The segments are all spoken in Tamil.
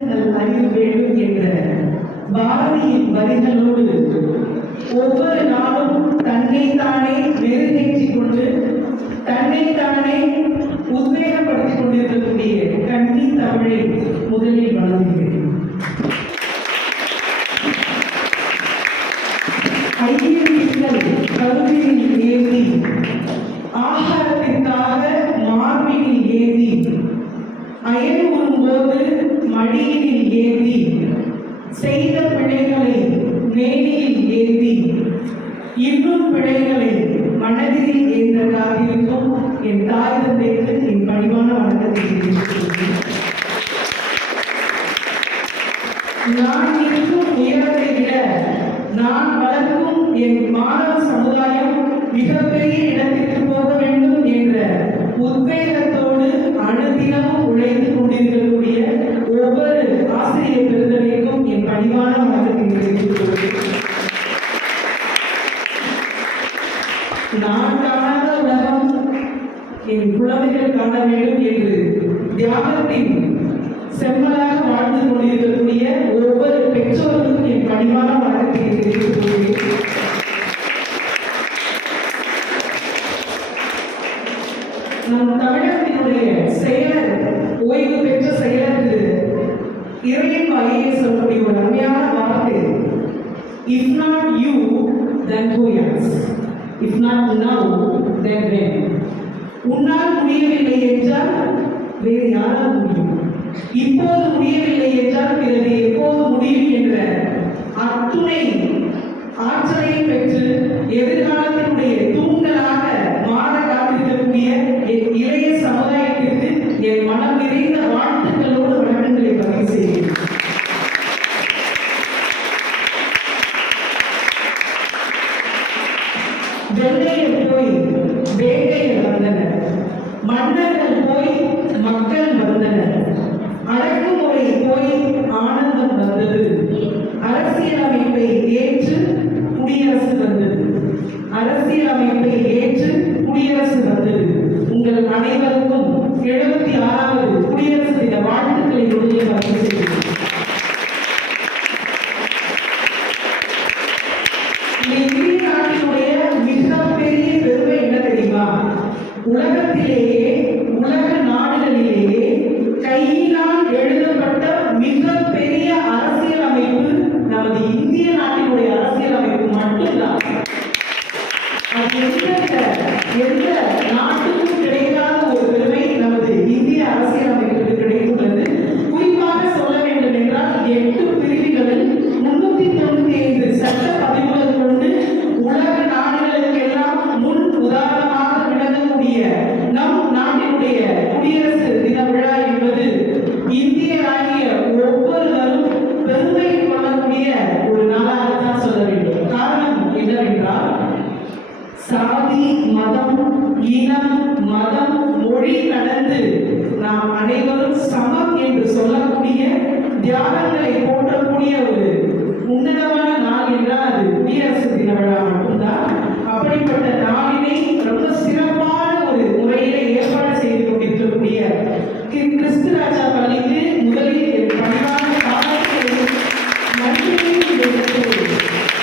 அறிய வேண்டும் என்ற பாரதியின் வரிகளோடு ஒவ்வொரு நாளும் தன்னைத்தானே மெருகேற்றிக் கொண்டு தன்னைத்தானே உத்வேகப்படுத்திக் கொண்டிருக்கக்கூடிய கன்னி தமிழை முதலில் வழங்குகிறேன். ஐயர்கள் கருவினில் ஏந்தி ஆகாரத்திற்காக மார்பினில் ஏந்தி அயன் போது மடியினில் ஏந்தி செய்த பிழைகளை மேனியில் ஏந்தி இன்னும் பிழைகளை மனதில் ஏந்த காத்திருக்கும் என் தாய் தந்தைக்கு என் பணிவான வணக்கத்தை தெரிவித்துள்ளேன். நான் இருக்கும் உயரத்தை விட நான் வளர்க்கும் என் மாணவ சமுதாயம் மிகப்பெரிய இடத்திற்கு போக வேண்டும் என்ற உத்வேகத்தோடு அனுதினமும் உழைத்து கொண்டிருக்கக்கூடிய ஒவ்வொரு ஆசிரியர் பெருந்தகைக்கும் என் பணிவான வணக்கத்தை தெரிவித்துள்ளேன். நான் காணாத உலகம் என் குழந்தைகள் காண வேண்டும் என்று தியாகத்தின் செம்மலாக வாழ்ந்து கொண்டிருக்கக்கூடிய ஒவ்வொரு பெற்றோருக்கும் என் பணிவான வணக்கத்தை தெரிவித்துக் கொள்கிறேன். நம் தமிழகத்தினுடைய செயலர் ஓய்வு பெற்ற செயலருக்கு இறையன் வாயிலே சொல்லக்கூடிய ஒரு அருமையான வார்த்தை, if not you then who else, if not now then when. உன்னால் முடியவில்லை என்றால் வேறு யாரால் முடியும், இப்போது முடியவில்லை என்றால் பிறகு எப்போது முடியும் என்ற அத்துணை ஆற்றலை பெற்று எதிர்காலத்தினுடைய தூண்களாக மாற காத்திருக்கக்கூடிய என் இளைய சமுதாயத்திற்கு என் மனம் நிறைந்த வாழ்த்துக்களோடு வணக்கங்களை பதிவு செய்கிறேன். வெள்ளையர் போய் வேங்கையர் வந்தனர், மன்னர்கள் போய் மக்கள் வந்தனர், அடக்குமுறை போய் ஆனந்தம் வந்தது, அரசியலமைப்பை ஏற்று குடியரசு வந்தது, அரசியலமைப்பை ஏற்று குடியரசு வந்தது. உங்கள் அனைவருக்கும் 76வது குடியரசு தின வாழ்த்துக்களை உடைய பதிவு செய்கிறேன். இந்திய நாட்டினுடைய மிகப்பெரிய பெருமை என்ன தெரியுமா? உலகத்திலேயே உலக நாடுகளிலேயே கையினால் எழுதப்பட்ட மிகப்பெரிய அரசியல் அமைப்பு நமது இந்திய நாட்டினுடைய அரசியல் அமைப்பு மட்டும்தான். அது எந்த நாட்டுக்கும் கிடைக்காத ஒரு பெருமை நமது இந்திய அரசியல் அமைப்புக்கு கிடைத்துள்ளது. குறிப்பாக சொல்ல வேண்டும் என்றால் 8 பிரிவுகளில் 395 சட்ட பதிவுகள் கொண்டு உலக நாடுகளுக்கெல்லாம் முன் உதாரணமாக விளங்கக்கூடிய நம் நாட்டினுடைய குடியரசு தின விழா என்பது இந்தியராகிய ஒவ்வொருவரும் பெருமை கொள்ளக்கூடிய ஒரு நாளாகத்தான் சொல்ல வேண்டும். காரணம் என்னவென்றால், சாதி மதம் இனம் மதம் மொழி கடந்து நாம் அனைவரும் சமம் என்று சொல்லக்கூடிய தியாகங்களை போற்றக்கூடிய ஒரு உன்னதமான நாள் என்றால் அது குடியரசு தின விழா மட்டும்தான். அப்படிப்பட்ட நாளினை ரொம்ப சிறப்பான ஒரு முறையிலே ஏற்பாடு செய்து கொண்டிருக்கக்கூடிய கிறிஸ்துராஜா பள்ளிக்கு முதலில் என் பணிவான பாராட்டுகளையும் நன்றியையும்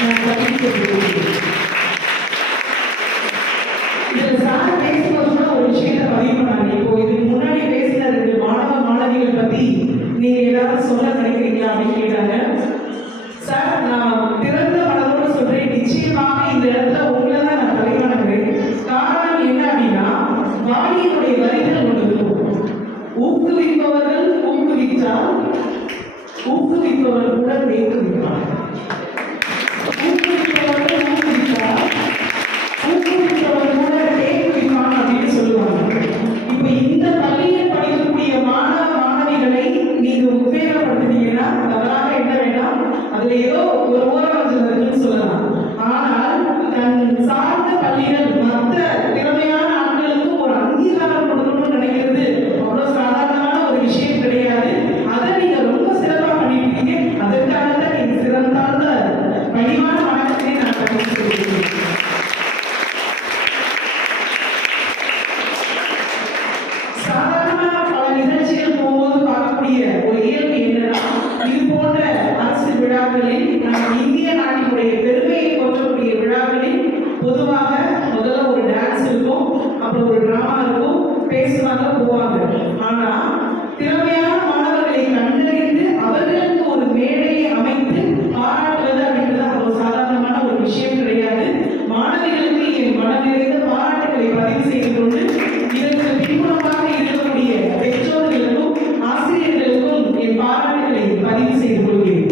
நான் பதிவிட்டுக் கொள்கிறேன். இதில் சார் பேசும்போது கூட ஒரு விஷயத்தை பதிவு பண்ணாங்க. இப்போ இதுக்கு முன்னாடி பேசின 2 மாணவ மாணவிகள் பத்தி நீங்க ஏதாவது சொல்ல நினைக்கிறீங்களா அப்படின்னு கேட்டாங்க. சார், நான் திறந்த மனதோடு சொல்றேன், நிச்சயமாக இந்த இடத்துல உங்களை தான் நான் தலைவணங்குறேன். காரணம் என்ன அப்படின்னா, வாலியினுடைய வரிகள் ஒன்று இருக்கும், ஊக்குவிப்பவர்கள் ஊக்குவித்தால் ஊக்குவிப்பவர் கூட ஊக்குவிப்பார், ஊக்குவிப்பவர்கள் ஊக்குவித்தால் ஊக்குவிப்பவர் கூட ஊக்குவிப்பான் அப்படின்னு சொல்லுவாங்க. இப்ப இந்த பள்ளியில் படிக்கக்கூடிய மாணவ மாணவிகளை நீங்க உத்வேகப்படுத்துனீங்கன்னா தவறாக என்ன வேண்டாம், அதுல ஏதோ ஒரு ஓரவஞ்சல் இருக்குன்னு சொல்லலாம். ஆனால் தன் சார்ந்த பள்ளிகள் மற்ற திறமையான ஆட்களுக்கும் ஒரு அங்கீகாரம் கொடுக்கணும்னு நினைக்கிறது அவ்வளவு சாதாரணமான ஒரு விஷயம் கிடையாது. அதை நீங்க ரொம்ப சிறப்பா பண்ணிட்டு இருக்கீங்க. அதற்காக தான் நீங்க சிறந்தார்ந்த பணிவான வணக்கத்தை நான் பதிவு செய்கிறேன். சாதாரண பல நிகழ்ச்சிகள் போகும்போது பார்க்கக்கூடிய ஒரு இயல்பு என்னன்னா, விழாக்களில் நம் இந்திய நாட்டினுடைய பெருமையை போற்றக்கூடிய விழாக்களில் பொதுவாக முதல்ல ஒரு டான்ஸ் இருக்கும், அப்புறம் ஒரு டிராமா இருக்கும், பேசுவாங்க, போவாங்க. ஆனா திறமையான மாணவர்களை கண்டறிந்து அவர்களுக்கு ஒரு மேடையை அமைத்து பாராட்டுவது அப்படின்றது அவ்வளவு சாதாரணமான ஒரு விஷயம் கிடையாது. மாணவிகளுக்கு என் மனம் நிறைந்த பாராட்டுகளை பதிவு செய்து கொண்டு இதற்கு பின்புலமாக இருக்கக்கூடிய பெற்றோர்களுக்கும் ஆசிரியர்களுக்கும் என் பாராட்டுகளை பதிவு செய்து கொள்கிறேன்.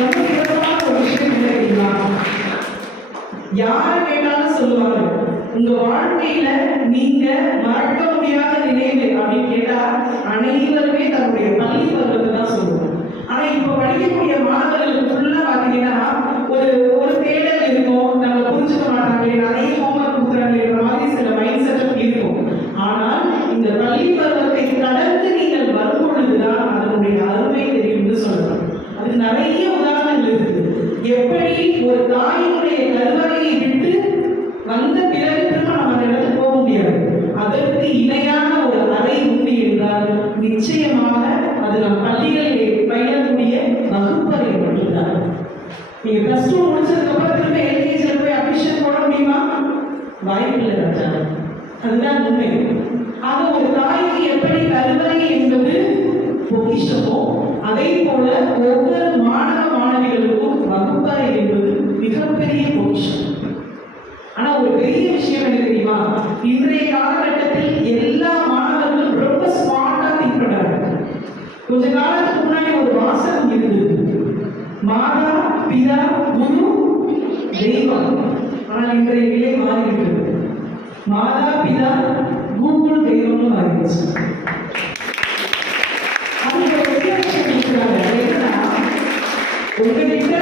ரொம்ப சிறப்பான ஒரு விஷயம் இல்லைங்களா? யாரை வேணாலும் சொல்லுவாங்க, உங்க வாழ்க்கையில நீங்க மறக்க முடியாத நினைவு அப்படின்னு கேட்டா அனைவருமே தன்னுடைய பள்ளி பருவத்தை தான் சொல்லுவோம். ஆனா இப்ப படிக்கக்கூடிய மாணவர்களுக்கு ஃபுல்லா பாத்தீங்கன்னா ஒரு தேடல் இருக்கும், நம்ம புரிஞ்சுக்க மாட்டாங்களே, நிறைய ஹோம்ஒர்க் கொடுக்குறாங்களேன்ற மாதிரி சில மைண்ட் செட்டப் இருக்கும். ஆனால் இந்த பள்ளி பருவத்தை கடந்து நீங்கள் வரும் பொழுதுதான் அதனுடைய அருமை தெரியும்னு சொல்லலாம். அது நிறைய உதாரணங்கள் இருக்கு. எப்படி ஒரு தாயினுடைய கருவறையை விட்டு வந்த பிறகு திரும்ப நம்ம அந்த இடத்துக்கு போக முடியாது. அதற்கு இணையான ஒரு அறை உண்டு என்றால் நிச்சயமாக அது நம் பள்ளிகளில் பயிலக்கூடிய வகுப்பறை மட்டும்தான். நீங்க பிளஸ் 2 முடிச்சதுக்கு அப்புறம் திரும்ப எல்கேஜில போய் அட்மிஷன் போட முடியுமா? வாய்ப்பில்லை ராஜா. அதுதான் உண்மை. ஆக ஒரு தாய்க்கு எப்படி கருவறை என்பது பொக்கிஷமோ அதே போல ஒவ்வொரு மாணவ மாணவிகளுக்கும் வகுப்பறை என்பது மிகப்பெரிய பொக்கிஷம். ஆனா ஒரு பெரிய விஷயம் என்ன தெரியுமா? இன்றைய காலகட்டத்தில் எல்லா மாணவர்களும் ரொம்ப ஸ்மார்ட்டா திங்க் பண்றாங்க. கொஞ்ச காலத்துக்கு முன்னாடி ஒரு வாசகம் இருந்தது, மாதா பிதா குரு தெய்வம். ஆனால் இன்றைய நிலை மாறிவிட்டது, மாதா பிதா கூகுள் தெய்வம்னு மாறிடுச்சு. அவங்க ஒரு விஷயம் இருக்கிறாங்க, என்னன்னா உங்ககிட்ட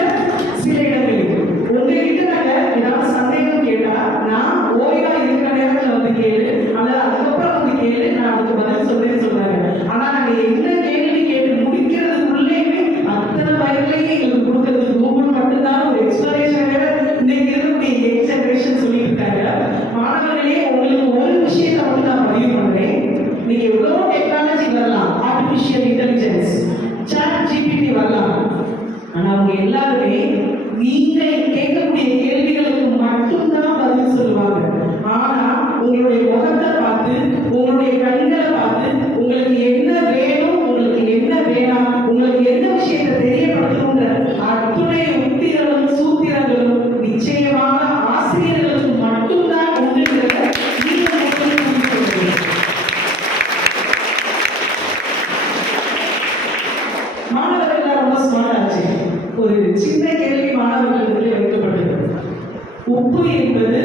சில இடங்களில் உங்ககிட்ட நாங்க ஏதாவது சந்தேகம் கேட்டா நான் ஓய்வா இருக்கிற நேரத்துல வந்து கேளு, அல்லது அதுக்கப்புறம் வந்து கேளு, நான் அதுக்கு பதில் சொல்றேன்னு சொல்றாங்க. ஆனா நாங்க என்ன கேள்வி கேட்டு முடிக்கிறதுக்குள்ளேயுமே அத்தனை வயதிலேயே எங்களுக்கு கொடுக்கறது கூகுள் மட்டும்தான் ஒரு எக்ஸ்பிளனேஷன் வேற இன்னைக்கு இருக்கக்கூடிய யங் ஜெனரேஷன் சொல்லிட்டு இருக்காங்க. மாணவர்களே, உங்களுக்கு ஒரு விஷயத்தை வந்து நான் பதிவு பண்றேன். நீங்க எவ்வளவு டெக்னாலஜி வரலாம், ஆர்டிபிஷியல் இன்டெலிஜென்ஸ், சாட் ஜிபிடி வரலாம், ஆனா அவங்க எல்லாருமே நீங்க கேட்கக்கூடிய கேள்விகளுக்கு மட்டும்தான் பதில் சொல்லுவாங்க. ஆனா உங்களுடைய முகத்தை பார்த்து, உங்களுடைய கண்களை பார்த்து, உங்களுக்கு என்ன வேணும், உங்களுக்கு என்ன வேணாம், உங்களுக்கு எந்த விஷயத்தை தெரியப்படுத்தணுன்ற அத்துணை உத்திகளும் சூத்திரங்களும் நிச்சயமாக ஆசிரியர்களுக்கு மட்டும்தான் உண்டுங்கிறத நீங்க மாணவர்கள் ரொம்ப ஸ்மார்ட் ஆச்சு. ஒரு சின்ன கேள்வி மாணவர்களுக்கு வைக்கப்பட்டது, உப்பு என்பது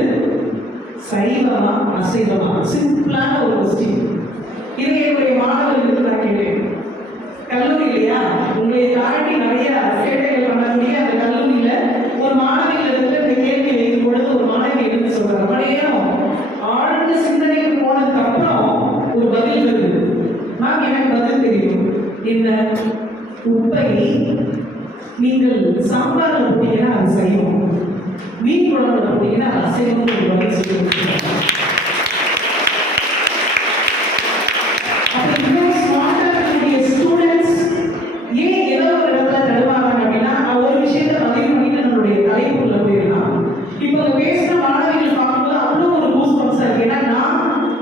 சைவமா அசைவமா? சிம்பிளான ஒரு கொஸ்டின். இதை என்னுடைய மாணவர்களுக்கு நான் கேட்டேன். கல்லூரி இல்லையா, உங்களை தாண்டி நிறைய சேட்டைகள் பண்ணக்கூடிய அந்த கல்லூரியில ஒரு மாணவிகளுக்கு இந்த கேள்வி வைக்கும் பொழுது ஒரு மாணவி எடுத்து சொல்றாங்க. ரொம்ப நேரம் ஆழ்ந்த சிந்தனைக்கு போனதுக்கு அப்புறம் ஒரு பதில் வருது. மேம், எனக்கு பதில் தெரியும். என்ன? உப்பை நீங்கள் சாம்பார்ல போட்டீங்கன்னா அது சைவம், மீன் குழம்புல போட்டீங்கன்னா அது அசைவம் சொல்லுவாங்க. அப்ப இன்னும் ஸ்மார்ட்டா இருக்கக்கூடிய ஸ்டூடெண்ட்ஸ் ஏன் ஏதோ ஒரு இடத்துல தடுவாங்க அப்படின்னா, ஒரு விஷயத்தை பதிவு பண்ணிட்டு நம்மளுடைய தலைப்புக்குள்ள போயிடலாம். இப்போ பேசின மாணவிகள் பார்க்கும்போது அவ்வளோ ஒரு பூஸ் பம்ப்ஸா இருக்கு. ஏன்னா நான்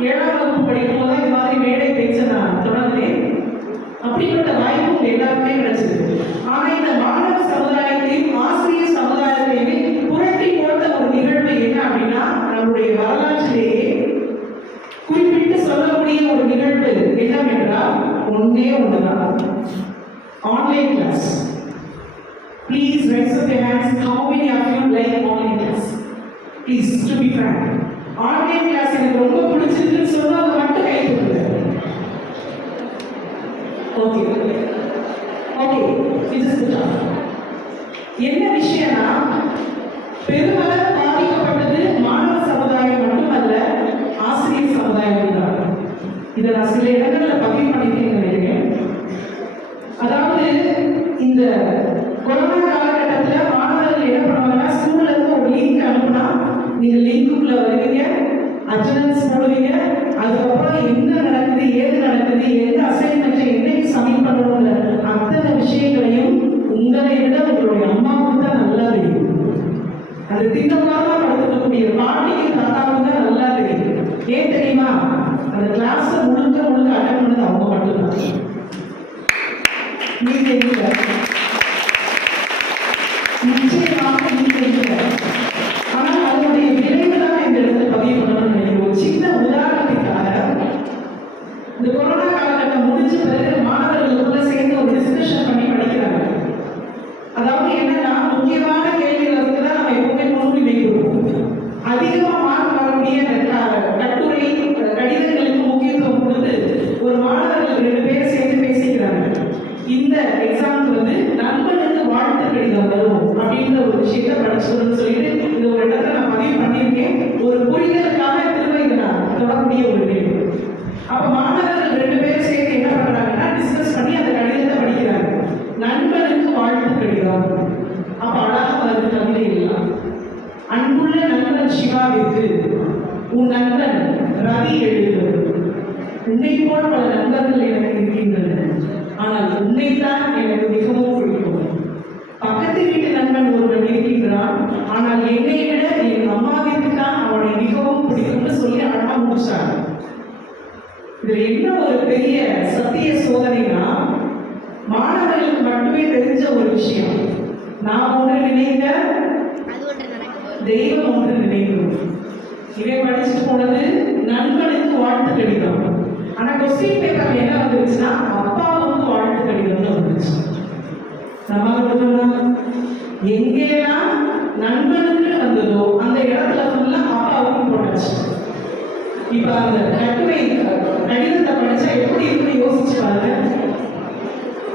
7ஆம் வகுப்பு படிக்கும் போது இந்த மாதிரி மேடை பேச்சை நான் தொடர்ந்தேன். அப்படிப்பட்ட வாய்ப்பு எல்லாருமே கிடைச்சது. ஆனா இந்த மாணவ சமுதாயத்தையும் ஆசிரியர் சமுதாயத்தையுமே புரட்டி போட்ட ஒரு நிகழ்வு என்ன அப்படின்னா, நம்முடைய வரலாற்றிலேயே குறிப்பிட்டு சொல்லக்கூடிய ஒரு நிகழ்வு என்னவென்றால் ஒன்னே ஒன்றுதான், online class. Please raise up your hands. How many of you like online class? Please, to be frank, online class எனக்கு ரொம்ப பிடிச்சிருக்குன்னு சொன்னவங்க மட்டும் கை தூக்குங்க. ஓகே ஓகே, இது என்ன விஷயம்னா, பெருமளவு பாதிக்கப்பட்டது மாணவ சமுதாயம் மட்டுமல்ல, ஆசிரியர் சமுதாயம் தான். இதை நான் சில இடங்கள்ல பதிவு பண்ணிட்டேன்னு நினைக்கிறேன். அதாவது இந்த கொரோனா காலகட்டத்தில் மாணவர்கள் என்ன பண்ணுவாங்கன்னா, ஸ்கூல்ல இருந்து ஒரு லிங்க் அனுப்புனா நீங்க லிங்க்குள்ள வருவீங்க, அட்டெண்டன்ஸ் போடுவீங்க, அதுக்கப்புறம் என்ன நடக்குது, ஏது நடக்குது, எந்த அசைன்மெண்ட், என்னைக்கு சமையல் பண்ணணுங்கிற அத்தனை விஷயங்களையும் உங்களை விட உங்களுடைய அம்மாவுக்கு தான் நல்லா தெரியும். அது திட்டமாக படுத்தக்கூடிய பாட்டிக்கு தாத்தாவுக்கு தான் நல்லா தெரியும். ஏன் தெரியுமா? அந்த கிளாஸ் முழுக்க அட்டன் பண்ணது அவங்க மட்டும்தான். நீங்க இல்லை, நிச்சயமாக நீங்க இல்லை. ஆனால் அதனுடைய விளைவு தான் இந்த இடத்துல பதிவு பண்ணணும்னு நினைக்கிறேன். ஒரு சின்ன உதாரணத்துக்காக, இந்த கொரோனா காலகட்டம் முடிஞ்ச பிறகு மாணவர்களுக்குள்ள சேர்ந்து ஒரு டிஸ்கஷன் பண்ணி படிக்கிறாங்க. அதாவது என்னன்னா, முக்கியமான கேள்விகளுக்கு தான் நம்ம எப்பவுமே முன்னுரிமை கொடுப்போம். அதிகமா மார்க் வரக்கூடிய கட்டுரை கடிதங்களுக்கு முக்கியத்துவம் கொடுத்து ஒரு மாணவர்கள் 2 பேர் சேர்ந்து பேசிக்கிறாங்க. இந்த எக்ஸாமுக்கு நண்பனுக்கு வாழ்த்து கடிதம் வரும் அப்படின்ற ஒரு விஷயத்த படிச்சுக்கணும்னு சொல்லிட்டு இந்த ஒரு இடத்துல நான் பதிவு பண்ணியிருக்கேன். ஒரு புரிதலுக்காக திரும்ப இதை நான் தொடரக்கூடிய ஒரு நிகழ்வு. அப்ப மாணவர்கள் 2 பேரும் சேர்ந்து என்ன பண்றாங்கன்னா, டிஸ்கஸ் பண்ணி அந்த கடிதத்தை படிக்கிறாங்க. நண்பனுக்கு வாழ்த்து கடிதம். அப்ப அழகா வருது கவிதை எல்லாம். அன்புள்ள நண்பன் சிவாவிற்கு உன் நண்பன் ரவி எழுதுவது. உன்னை போல் பல நண்பர்கள் எனக்கு இருக்கின்றனர், ஆனால் உன்னைத்தான் எனக்கு மிகவும் பிடிக்கும். பக்கத்து வீட்டு நண்பன் ஒருவன் இருக்கின்றான், ஆனால் என்னை விட என் அம்மாவிற்கு தான் அவனை மிகவும் பிடிக்கும்னு சொல்லி அழகா முடிச்சாங்க. இதுல என்ன ஒரு பெரிய சத்திய சோதனைனா, மாணவர்களுக்கு மட்டுமே தெரிஞ்ச ஒரு விஷயம். நான் ஒன்று நினைக்க தெய்வம் ஒன்று நினைக்கும். இதை படிச்சுட்டு போனது நண்பனுக்கு வாழ்த்து கடிதம். ஆனா கொஸ்டின் பேப்பர்ல என்ன வந்துருச்சுன்னா, அப்பாவுக்கு வாழ்த்து கடிதம்னு வந்துருச்சு. நம்ம எங்கெல்லாம் நண்பனுக்கு வந்ததோ அந்த இடத்துல ஃபுல்லா அப்பாவுக்கு போட்டாச்சு. இப்ப அந்த கட்டுரை கடிதத்தை படிச்சா எப்படி இருக்குன்னு யோசிச்சு பாருங்க.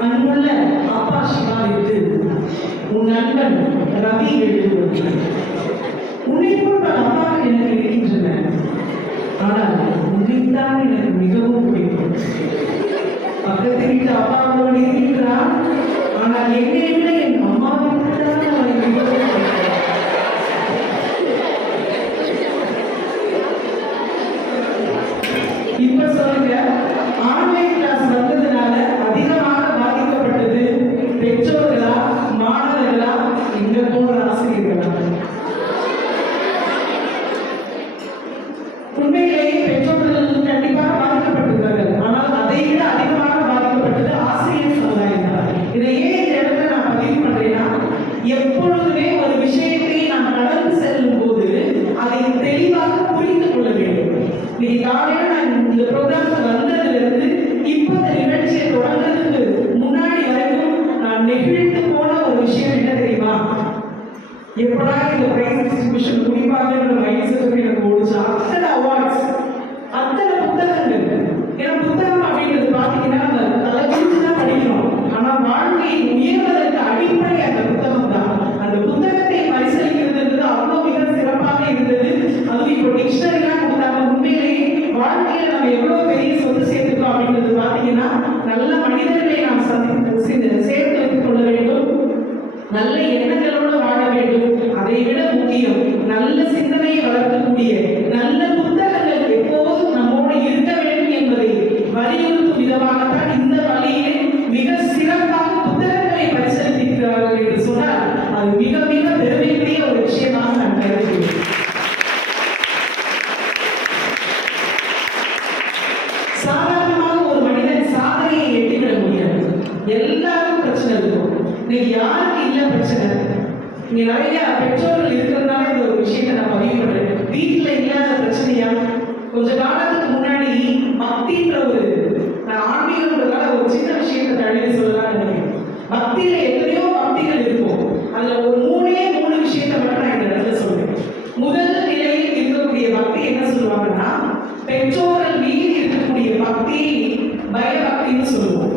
அன்புள்ள அப்பா சிவாவிற்கு உன் நண்பன் ரவி எழுதுவது. உன்னை போன்ற அப்பாக்கள் எனக்கு இருக்கின்றன, ஆனால் உன்னைத்தான் எனக்கு மிகவும் பிடிக்கும். பக்கத்து வீட்டு அப்பாவோடு இருக்கின்றான், ஆனால் என்னை விட என் அம்மாவுக்கு தான் அவனை மிகவும் பிடிக்கும். இப்ப சொல்லுங்க, ஆன்லைன் கிளாஸ் வந்ததுனால அதிகமாக பாதிக்கப்பட்டது பெற்றோர்களா, மாணவர்களா, எங்க போன்ற ஆசிரியர்களா? உண்மையிலேயே பெற்றோர்கள் கண்டிப்பாக பாதிக்கப்பட்டிருக்கிறார்கள். ஆனால் அதை விட அதிகமாக பாதிக்கப்பட்டது ஆசிரியர் சமுதாயம் தான். இதை ஏன் இந்த இடத்துல நான் பதிவு பண்றேன்னா, எப்பொழுதுமே ஒரு விஷயத்தை நாம் கடந்து செல்லும் போது அதை தெளிவாக புரிந்து கொள்ள வேண்டும். இன்னைக்கு காலையில நான் இந்த ப்ரோக்ராம் வந்ததிலிருந்து இப்போ இந்த நிகழ்ச்சியை தொடங்குறதுக்கு முன்னாடி வரைக்கும் நான் நெகிழ்ந்து போன ஒரு விஷயம் என்ன தெரியுமா? எப்படா இந்த பிரைஸ் டிஸ்ட்ரிபியூஷன் முடிப்பாங்கன்ற மைண்ட் செட் எனக்கு ஓடிச்சு. அத்தனை அவார்ட்ஸ், அத்தனை புத்தகங்கள். ஏன்னா புத்தகம் அப்படின்றது பார்த்தீங்கன்னா நம்ம தலை குறித்து தான் படிக்கிறோம், ஆனால் வாழ்க்கையை உயர்வதற்கு அடிப்படை அந்த புத்தகம் தான். அந்த புத்தகத்தை பரிசீலிக்கிறது அவ்வளோ மிக சிறப்பாக இருந்தது. அதுவும் இப்போ டிக்ஷனரிலாம் கொடுத்தாங்க. உண்மையிலேயே வாழ்க்கையில் நம்ம எவ்வளோ பெரிய சொத்து சேர்த்துக்கோம் அப்படின்றது பார்த்தீங்கன்னா, நல்ல மனிதர்களை நாம் சேர்த்து வைத்துக் கொள்ள வேண்டும், நல்ல எண்ணங்களோடு வாழ வேண்டும். அதை விட முக்கியம், நல்ல சிந்தனையை வளர்க்கக்கூடிய நல்ல புத்தகங்கள் எப்போதும் நம்மோடு இருக்க வேண்டும் என்பதை வலியுறுத்தும் விதமாகத்தான் இந்த வழியில் மிக சிறப்பாக புத்தகங்களை பரிசீலிக்கிறார்கள் என்று சொன்னால் அது மிக மிக பெருமைக்குரிய ஒரு விஷயமாக நான் கருதுகிறேன். சாதாரணமாக ஒரு மனிதன் சாதனையை எட்டிவிட முடியாது. எல்லாருக்கும் பிரச்சனை இருக்கும். இன்னைக்கு யாருக்கு இல்லை பிரச்சனை? இங்க நிறைய பெற்றோர்கள் இருக்கிறதுனால இந்த ஒரு விஷயத்தை நான் பதிவு பண்றேன். வீட்டுல இல்லாத பிரச்சனையா? கொஞ்ச காலத்துக்கு முன்னாடி பக்தின்ற ஒரு ஆன்மீகம்ன்றதால ஒரு சின்ன விஷயத்தை தள்ளி சொல்லலாம் நினைக்கிறேன். பக்தியில எத்தனையோ பக்திகள் இருக்கும். அதுல ஒரு 3 விஷயத்தை மட்டும் நான் இந்த இடத்துல சொல்றேன். முதல் நிலையில் இருக்கக்கூடிய பக்தி என்ன சொல்லுவாங்கன்னா, பெற்றோர்கள் மீது இருக்கக்கூடிய பக்தி பயபக்தின்னு சொல்லுவோம்.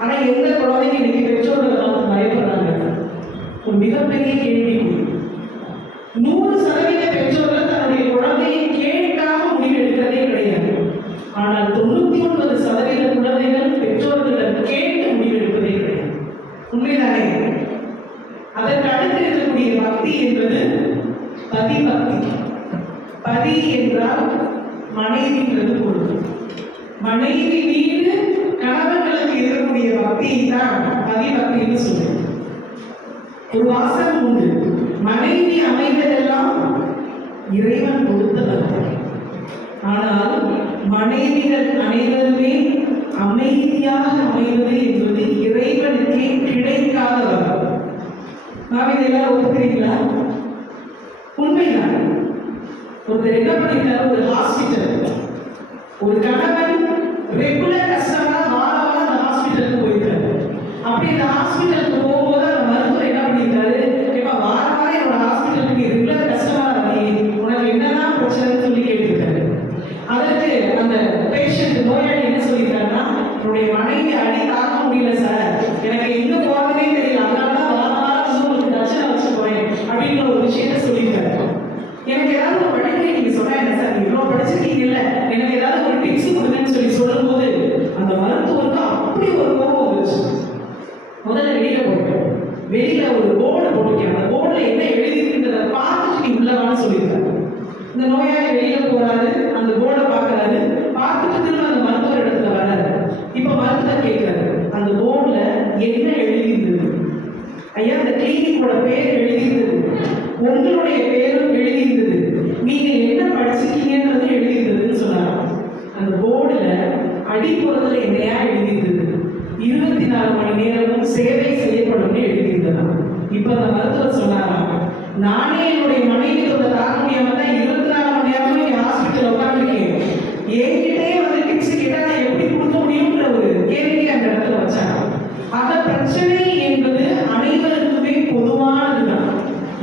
ஆனா எந்த குழந்தைங்க இன்னைக்கு பெற்றோர்கள் பார்த்து பயப்படுறாங்க? ஒரு மிகப்பெரிய கேள்விக்குறி. 100% பெற்றோர்கள் தன்னுடைய குழந்தையை கேட்காம முடிவு எடுக்கிறதே கிடையாது. ஆனால் 99% குழந்தைகள் பெற்றோர்களிடம் கேட்டு முடிவு எடுப்பதே கிடையாது. உண்மைதானே? அதற்கு அடுத்து இருக்கக்கூடிய பக்தி என்பது பதிபக்தி. பதி என்றால் மனைவின்றது பொருள். மனைவி மீது கணவர்களுக்கு இருக்கக்கூடிய பக்தியை தான் பதிபக்தின்னு சொல்றேன். ஒரு வாசகம் உண்டு, மனைவி அமைவதெல்லாம் இறைவன் கொடுத்த வரம். ஆனால் மனைவிகள் அனைவருமே அமைதியாக அமைவது என்பது இறைவனுக்கே கிடைக்காத வரம். நாம் இதெல்லாம் ஒத்துக்கிறீங்களா? உண்மைதான். ஒருத்தர் என்ன பண்ணிட்டாரு, ஒரு ஹாஸ்பிட்டல், ஒரு கணவன் ரெகுலர் கஸ்டமரா வார வாரம் அந்த ஹாஸ்பிட்டலுக்கு போயிருக்காரு. அப்படி இந்த ஹாஸ்பிட்டலுக்கு போகும்போது அந்த மருத்துவர் என்ன பண்ணிட்டாரு, ஏப்பா வார வாரம் என்னோட ஹாஸ்பிட்டலுக்கு ரெகுலர் கஸ்டமரா வரீ, உனக்கு என்னதான் பிரச்சனைன்னு சொல்லி கேட்டுருக்காரு. அதற்கு அந்த பேஷண்ட் நோயாளி என்ன சொல்லியிருக்காருன்னா, என்னுடைய மனைவி அடி தாக்க முடியல சார், எனக்கு எங்க போறதுனே தெரியல, அதனாலதான் வார வாரம் வந்து உங்களுக்கு பிரச்சனை வச்சு போறேன் அப்படின்ற ஒரு விஷயத்த சொல்லியிருக்காரு. எனக்கு ஏதாவது ஒரு வழிமுறை நீங்க சொன்னா என்ன சார், இவ்வளவு படிச்சிருக்கீங்கல்ல, எனக்கு ஏதாவது ஒரு டிப்ஸ் கொடுங்கன்னு சொல்லி சொல்லும் போது அந்த மருத்துவருக்கு அப்படி ஒரு கோபம் வந்துச்சு. முதல்ல வெளியில போயிட்டோம், வெளியில ஒரு போர்டு போட்டுருக்கேன், அந்த போர்டுல என்ன எழுதிருக்குன்றத பார்த்துட்டு நீ உள்ளவான்னு சொல்லியிருக்காரு. இந்த நோயாளி வெளியில போறாரு, அந்த போர்டை பார்க்கறாரு, பார்த்துட்டு திரும்ப அந்த மருத்துவர் இடத்துல வர்றாரு. இப்ப மருத்துவர் கேட்கிறாரு, அந்த போர்டுல என்ன எழுதியிருந்தது? ஐயா, அந்த கிளினிக்கோட பேர் எழுதியிருந்தது, உங்களுடைய பேரும் எழுதியிருந்தது, நீங்க என்ன படிச்சிருக்கீங்கன்றது எழுதியிருந்ததுன்னு சொன்னாங்க. அந்த போர்டுல அடிப்புறத்துல என்னையா எழுதியிருந்தது, 24 மணி நேரமும் சேவை செய்யப்படும் எழுதியிருந்ததா. இப்ப அந்த மருத்துவர் சொன்னாரா, நானே என்னுடைய மனைவி தாக்க முடியாம தான் 24 மணி நேரமும் என் ஹாஸ்பிட்டல் உட்காந்துருக்கேன், என்கிட்டே வந்து டிப்ஸ் கேட்டா நான் எப்படி கொடுக்க முடியும்ன்ற ஒரு கேள்வியை அந்த இடத்துல வச்சாங்க. அந்த பிரச்சனை என்பது அனைவருக்குமே பொதுவானதுதான்,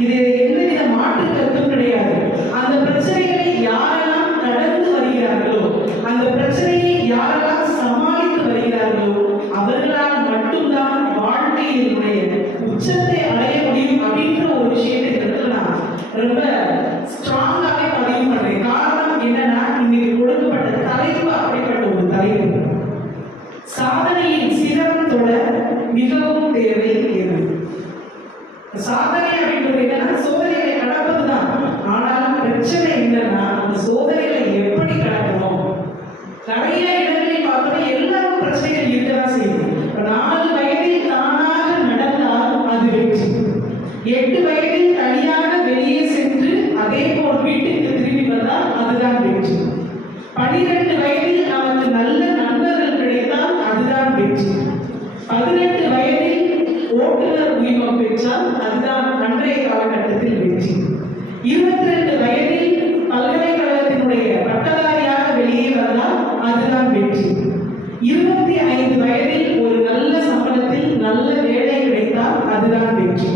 இது எந்தவித மாற்று கருத்தும் கிடையாது. அந்த பிரச்சனைகளை யாரெல்லாம் கடந்து வருகிறார்களோ, அந்த பிரச்சனையை யாரெல்லாம் சமாளித்து வருகிறார்களோ, அவர்களால் மட்டும்தான் வாழ்க்கையினுடைய உச்சத்தை அடைய முடியும் அப்படின்ற ஒரு விஷயத்தை இடத்துல நான் ரொம்ப ஸ்ட்ராங்காகவே பதிவு பண்றேன். காரணம் என்னன்னா, இன்னைக்கு கொடுக்கப்பட்ட தலைப்பு அப்படிப்பட்ட ஒரு தலைப்பு. சாதனையின் சிகரம் தொட மிகவும் தேவை எது? சாதனை அப்படின்றது என்னன்னா, சோதனைகளை கடப்பதுதான். ஆனால் பிரச்சனை என்னன்னா, அந்த சோதனைகளை எப்படி கடக்கணும். நிறைய இடங்களில் பார்த்தோம்னா எல்லாரும் பிரச்சனைகள் இருக்கதான் செய்யும். 4 வயதில் தானாக நடந்தால் அது வெற்றி, 8 வயதில் தனியாக வெளியே சென்று அதே போல் வீட்டுக்கு திரும்பி வந்தால் அதுதான் வெற்றி, 12 வயதில் நமக்கு நல்ல நண்பர்கள் கிடைத்தால் அதுதான் வெற்றி, 18 வயதில் ஓட்டுநர் உரிமம் பெற்றால் அதுதான் அன்றைய காலகட்டத்தில் வெற்றி, 22 வயதில் பல்கலைக்கழகத்தினுடைய பட்டதாரியாக வெளியே வந்தால் அதுதான் வெற்றி, 25 வயதில் ஒரு நல்ல சம்பளத்தில் நல்ல வேலை கிடைத்தால் அதுதான் வெற்றி,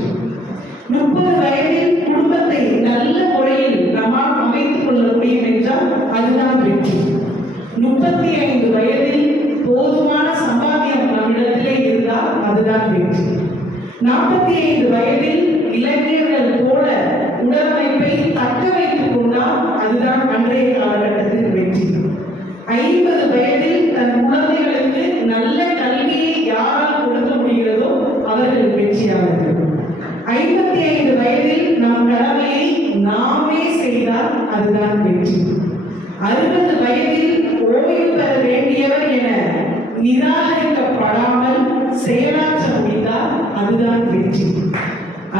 30 வயதில் குடும்பத்தை நல்ல முறையில் நம்மால் அமைத்துக் கொள்ள முடியும் என்றால் அதுதான் வெற்றி, 35 வயதில் போதுமான சம்பாத்தியம் நம்மிடத்திலே இருந்தால் அதுதான் வெற்றி, 45 வயதில் இளைஞர்கள் போல உடலமைப்பை தக்க வைத்துக் கொண்டால் அதுதான் அன்றைய காலகட்டத்தில் வெற்றி, 50 வயதில் தன் குழந்தைகளுக்கு நல்ல கல்வியை யாரால் கொடுக்க முடிகிறதோ அவர்கள் வெற்றியாளர்கள், 55 வயதில் நம் கடமையை நாமே செய்தால் அதுதான் வெற்றி, 60 வயதில் ஓய்வு பெற வேண்டியவர் என நிராகரிக்கப்படாமல் செயலாற்ற முடிந்தால் அதுதான் வெற்றி,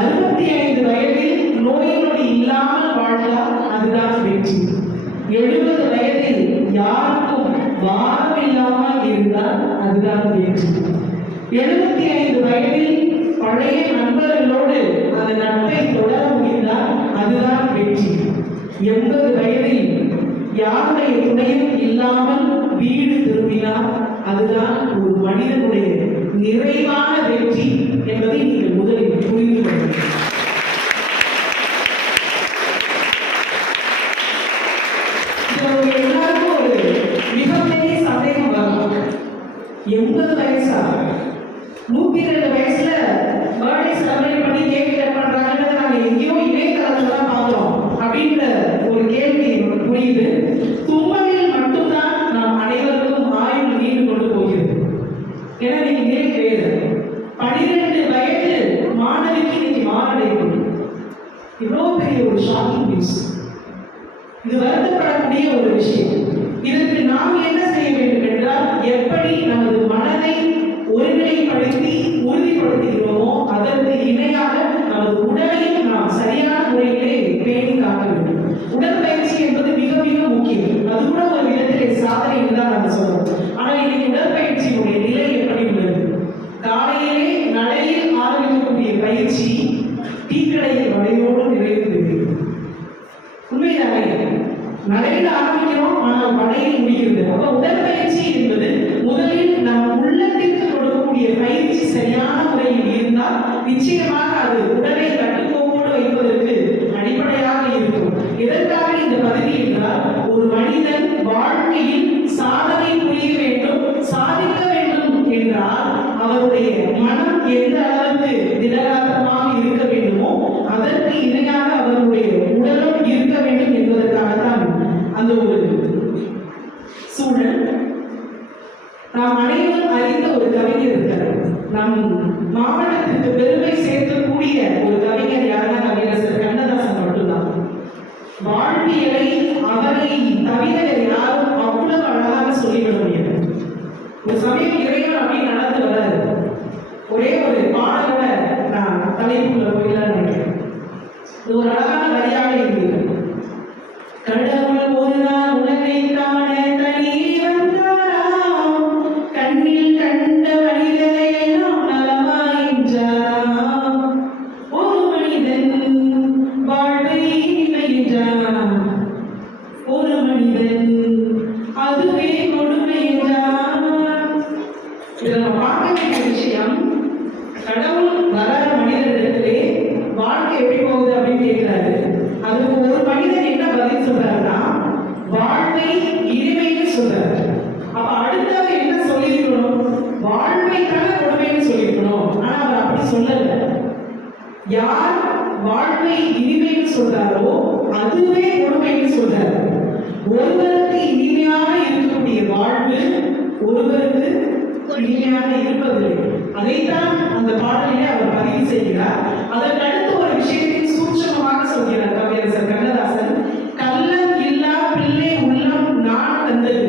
65 வயதில் நோய் நொடி இல்லாமல் வாழ்ந்தால் அதுதான் வெற்றி, 70 வயதில் யாருக்கும் வாரம் இல்லாமல் இருந்தால் அதுதான் வெற்றி, 75 வயதில் பழைய நண்பர்களோடு அந்த நட்பை தொடர முடிந்தால் அதுதான் வெற்றி, 80 வயதில் யாருடைய துணையும் இல்லாமல் வீடு திரும்பினால் அதுதான் ஒரு மனிதனுடைய நிறைவான வெற்றி என்பதை நீங்கள் முதலில் புரிந்து கொள்ளுங்கள். எல்லாருக்கும் ஒரு மிகப்பெரிய சந்தேகம் வரும், 80 வயசா, 102 வயசுல பர்த்டே செலிப்ரேட் பண்ணி கேக் கட் பண்றாங்கன்னு நாங்க எங்கேயோ இணையதளத்துல தான் பார்த்தோம் அப்படின்ற ஒரு கேள்வி நமக்கு புரியுது. தும்மலில் மட்டும்தான் நாம் அனைவருக்கும் ஆயுள் நீண்டு கொண்டு போகிறது. ஏன்னா நீங்க வேறு 12 வயது மாணவிக்கு இன்னைக்கு மாரடைப்பு, இவ்வளவு பெரிய ஒரு ஷாக்கிங் நியூஸ். இது வருத்தப்படக்கூடிய ஒரு விஷயம். இதற்கு நாம் என்ன செய்ய வேண்டும் என்றால், எப்படி நமது மனதை ஒருநிலைப்படுத்தி நடை. நடையில ஆரம்பிக்கிறோம், ஆனால் வடையில் முடிகிறது. அப்ப உடற்பயிற்சி என்பது முதலில் நம் உள்ளத்திற்கு கொடுக்கக்கூடிய பயிற்சி சரியான முறையில் இருந்தால் நிச்சயமாக அது உடலை கட்டுக்கோப்போடு வைப்பதற்கு அடிப்படையாக இருக்கும். எதற்காக இந்த பதவி என்றால், ஒரு மனிதன் வாழ்க்கையில் சாதனை புரிய வேண்டும், சாதிக்க வேண்டும் என்றால் அவருடைய மனம் எந்த அளவுக்கு திடகாத்திரமாக இருக்க வேண்டுமோ அதற்கு இணையாக அவருடைய உடலும் இருக்க வேண்டும் என்பதற்காகத்தான் அந்த ஒரு சூழல். நாம் அனைவரும் அறிந்த ஒரு கவிஞர் இருக்கிறார். நம் மாவட்டத்திற்கு பெருமை சேர்க்கக்கூடிய ஒரு கவிஞர் யாருன்னா கவிஞர் கண்ணதாசன் மட்டும்தான். வாழ்வியலை அவரை தவிர யாரும் அவ்வளவு அழகாக சொல்லிவிட முடியாது. ஒரு சமயம் இறைவன் அப்படின்னு நடந்து வராது. ஒரே ஒரு பாடலோட நான் தலைப்புள்ள போயிடலாம் நினைக்கிறேன். இது ஒரு அழகான வரியாக இருந்தது. கடவுள் ஒரு நாள் உலகை காண தனியே வந்தாராம், கண்ணில் கண்ட மனிதரை எல்லாம் நலமாயின்றாராம். ஒரு மனிதன் வாழ்வை இனிமையின்றான், ஒரு மனிதன் அதுவே கொடுமை என்றான். இதை நம்ம பார்க்க வேண்டிய விஷயம், கடவுள் வராத மனிதனிடத்திலே வாழ்க்கை எப்படி போகுது அப்படின்னு கேட்கிறாரு. அதுக்கு ஒரு மனிதன் என்ன பதில் சொல்றாருன்னா, வாழ்வை இனிமைன்னு சொல்றாரு. அப்ப அடுத்தவர் என்ன சொல்லியிருக்கணும்? வாழ்வை தானே கொடுமைன்னு சொல்லியிருக்கணும். ஆனா அவர் அப்படி சொல்லல. யார் வாழ்வை இனிமைன்னு சொல்றாரோ அதுவே கொடுமைன்னு சொல்றாரு. ஒருவருக்கு இனிமையாக இருக்கக்கூடிய வாழ்வு ஒருவருக்கு இனிமையாக இருப்பதில்லை. அதைத்தான் அந்த பாடலிலே அவர் பதிவு செய்கிறார். அதற்கு அடுத்த ஒரு விஷயத்தை சூட்சமமாக சொல்கிறார் கவியரசர் கண்ணதாசன். கள்ளம் இல்லா பிள்ளை உள்ளம் நான் தந்தது.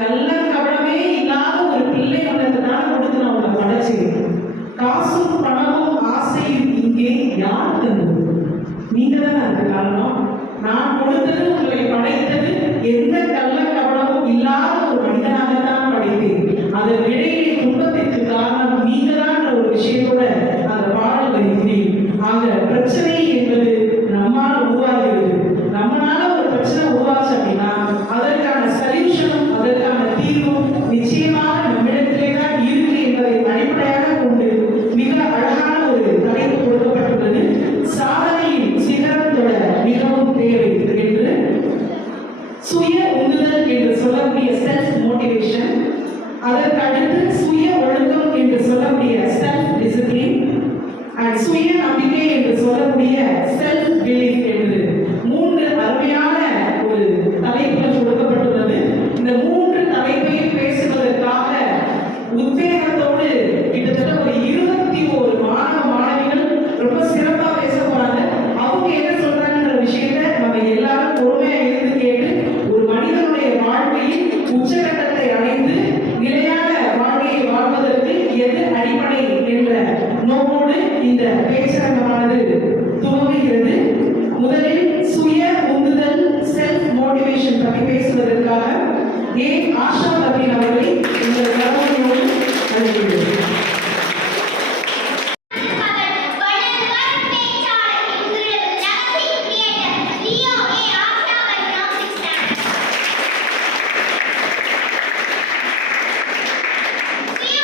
கள்ளம் கவனமே இல்லாத ஒரு பிள்ளை உள்ளதுனால கொடுத்து நான் உங்களை படைச்சேன். காசும் பணமும் ஆசையும் இங்கே யார் தந்தது? நீங்க தானே அதுக்கு காரணம். நான் கொடுத்தது, உங்களை படைத்தது எந்த கள்ள கவனமும் இல்லாத ஒரு மனிதனாகத்தான் படைத்தேன். அதன் இடையே துன்பத்திற்கு காரணம் நீங்க தான் ஒரு விஷயத்தோட அந்த பாடல் வருகிறேன். ஆக பிரச்சனை என்பது நம்மால் உருவாகிறது. நம்மளால ஒரு பிரச்சனை உருவாச்சு அப்படின்னா அதற்கான சொல்யூஷனும் அதற்கான தீர்வும் நிச்சயமாக நம்மிடத்திலே தான் இருக்கு என்பதை அடிப்படையாக கொண்டு மிக அழகான ஒரு தலைப்பு கொடுக்கப்பட்டுள்ளது. சாதனையின் சிகரத்தோட மிகவும் தேவை என்று சுய உந்துதல் என்று சொல்லக்கூடிய செல்ஃப் மோட்டிவேஷன், அதற்கு அடுத்து சுய ஒழுக்கம் என்று சொல்லக்கூடிய செல்ஃப் டிசிப்ளின் அண்ட் சுய நம்பிக்கை என்று சொல்லக்கூடிய செல்ஃப் பிலீஃப் என்று 3 அருமையான ஒரு தலைப்புகள் கொடுக்கப்பட்டுள்ளது. இந்த 3 தலைப்பையும் பேசுவதற்காக உத்வேகத்தோடு கிட்டத்தட்ட ஒரு 21 மாணவ மாணவிகள் ரொம்ப சிறப்பா பேச போறாங்க. அவங்க என்ன சொல்றாங்கன்ற விஷயத்தை நம்ம எல்லாரும் பொறுமையா இருந்து கேட்டு ஒரு மனிதனுடைய வாழ்க்கையில் உச்சகட்டத்தை அடைந்து நிலையான வாழ்க்கையை வாழ்வதற்கு எது அடிப்படை என்ற நோக்கோடு இந்த பேச்சரங்கமானது துவங்குகிறது. முதலில் சுய உந்துதல் செல்ஃப் மோட்டிவேஷன் பற்றி பேசுவதற்காக ஆஷா கபீர் அவர்களை இந்த கவனத்தோடு அழைக்கிறேன். சுய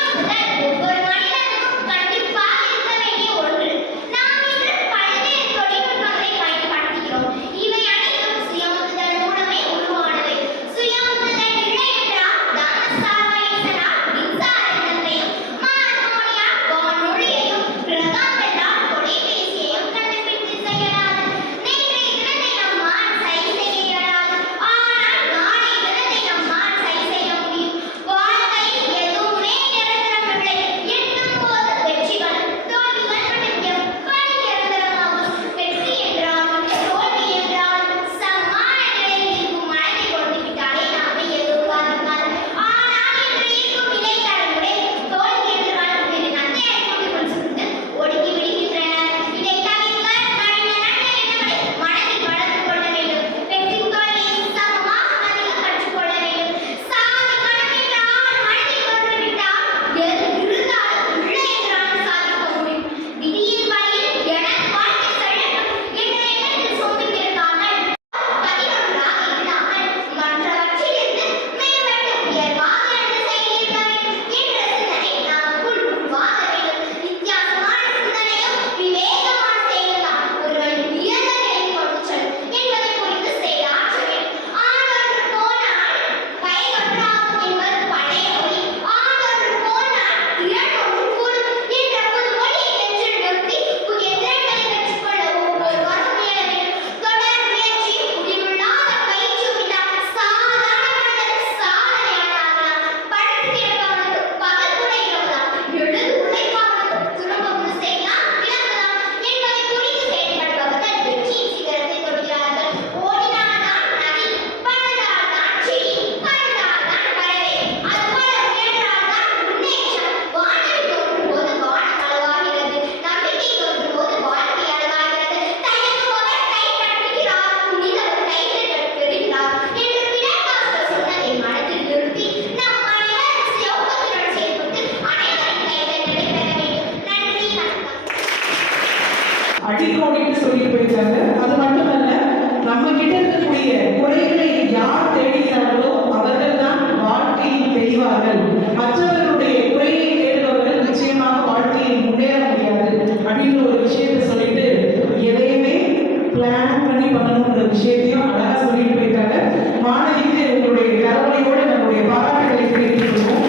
இருக்கக்கூடிய குறைகளை யார் தேடுகிறார்களோ அவர்கள்தான் வாழ்க்கையில் தெளிவார்கள். மற்றவர்களுடைய குறையை தேடுபவர்கள் நிச்சயமாக வாழ்க்கையில் முன்னேற முடியாது அப்படின்ற ஒரு விஷயத்தை சொல்லிட்டு எதையுமே பிளான் பண்ணி பண்ணணுன்ற விஷயத்தையும் அழகா சொல்லிட்டு போயிட்டாங்க. மாணவிக்கு உங்களுடைய கரவணையோடு நம்முடைய பாராட்டுகளை தெரிவித்துக் கொள்வோம்.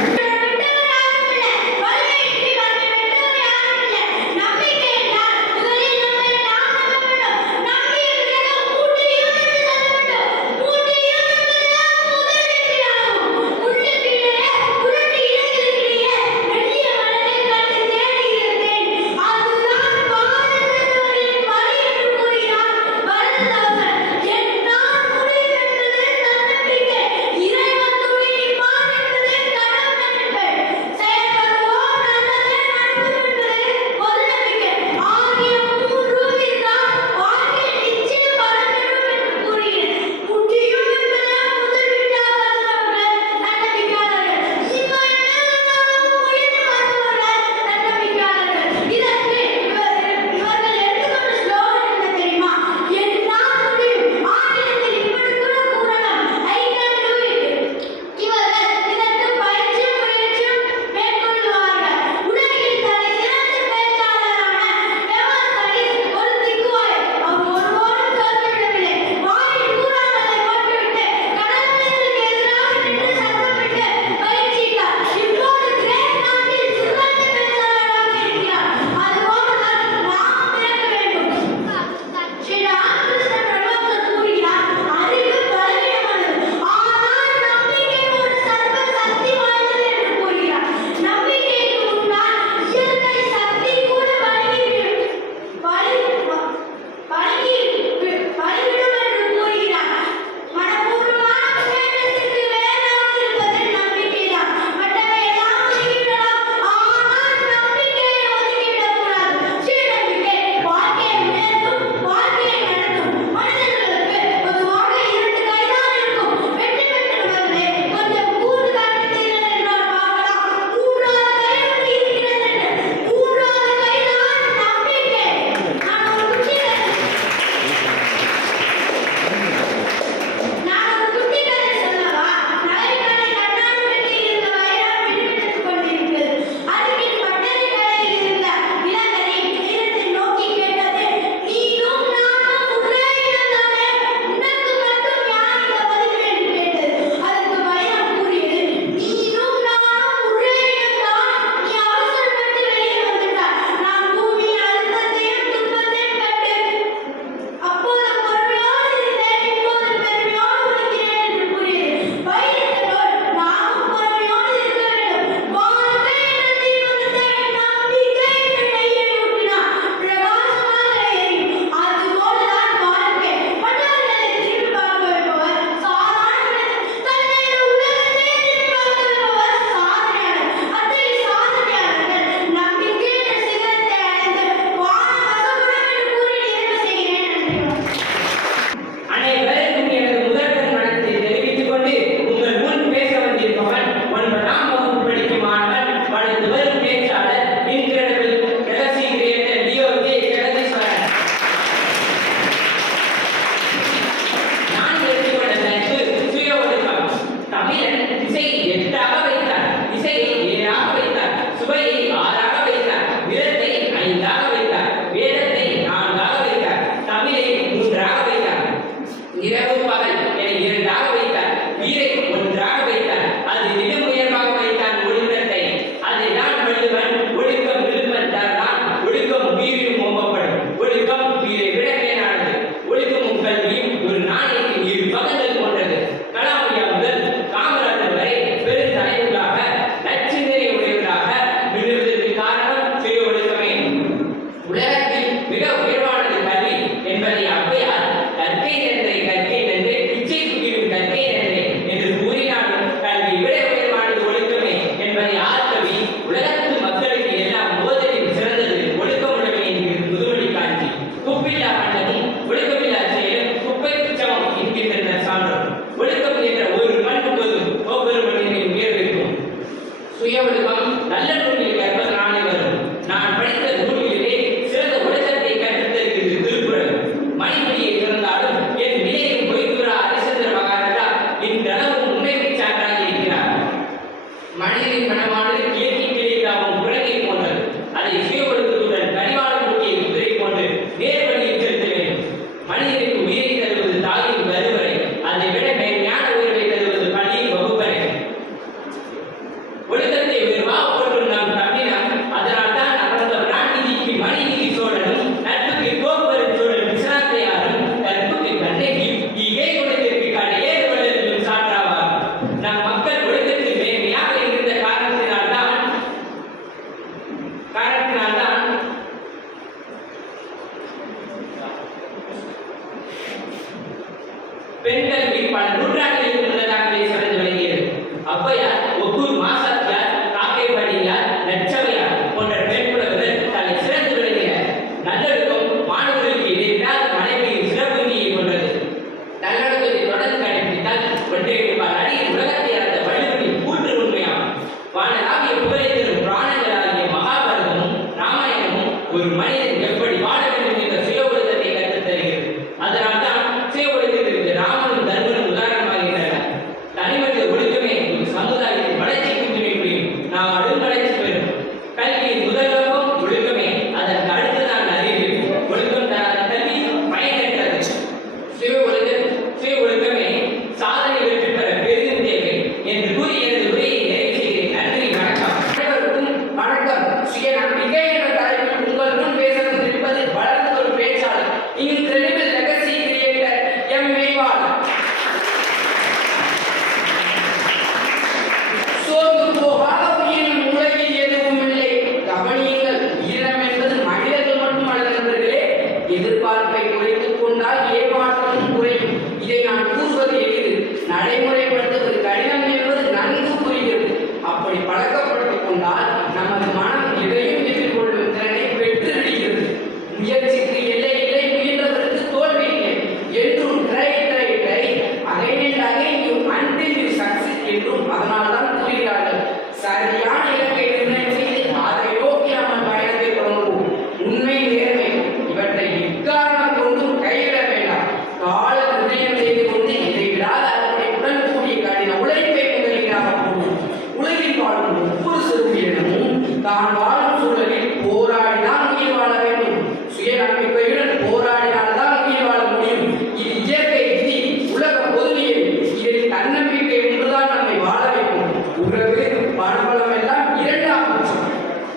தான் வாழும் சூழலில் போராடிதான் உயிர் வாழ வேண்டும். சுய நம்பிக்கையுடன் போராடினால்தான் உயிர் வாழ முடியும். இது இயற்கை விதி, உலக பொதுவியல். இதில் தன்னம்பிக்கை ஒன்றுதான் நம்மை வாழ வைக்கும். உறவு பணபலம் எல்லாம் இரண்டாம் பட்சம்.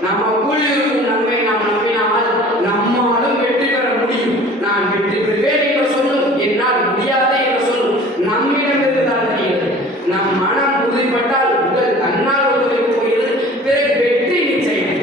நம்ம கூலியிருக்கும் நன்மை நாம் நம்பினால் நம்மாலும் வெற்றி பெற முடியும். நான் வெற்றி பெறுவேன் என்று சொல்லும், என்னால் முடியாது என்று சொல்லும் நம்மிடமிருந்து தான் தெரிகிறது. நம் மனம் உறுதிப்பட்டால் உடல் தன்னால் ஒத்துழைப்பு போகிறது. பிறகு வெற்றி நிச்சயம்.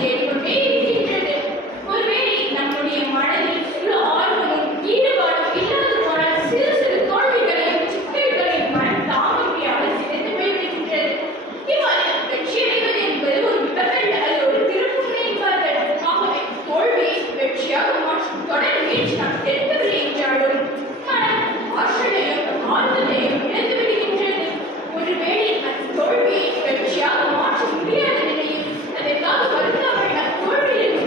தேடிக்கொண்டே இருக்கின்றது. ஒருவேளை நம்முடைய மனதில் ஒரு ஆர்வமும் ஈடுபாடும் இல்லாது போனால் சிறு சிறு தோல்விகளையும் சிக்கல்களையும் மனம் தாங்க முடியாமல் சிதைந்து போய்விடுகின்றது. இவ்வாறு வெற்றியடைவது என்பது ஒரு விபத்தல்ல, அது ஒரு திருப்புமுனை என்பார்கள். ஆகவே தோல்வியை வெற்றியாக மாற்றும் தொடர் முயற்சி நாம் எடுக்கவில்லை என்றாலும் மனம் ஆற்றலையும் ஆறுதலையும் இழந்து விடுகின்றது. ஒருவேளை தோல்வியை வெற்றியாக மாற்ற முடியாத நிலையில் அதற்காக வருந்தாமல் அத்தோல்வியில்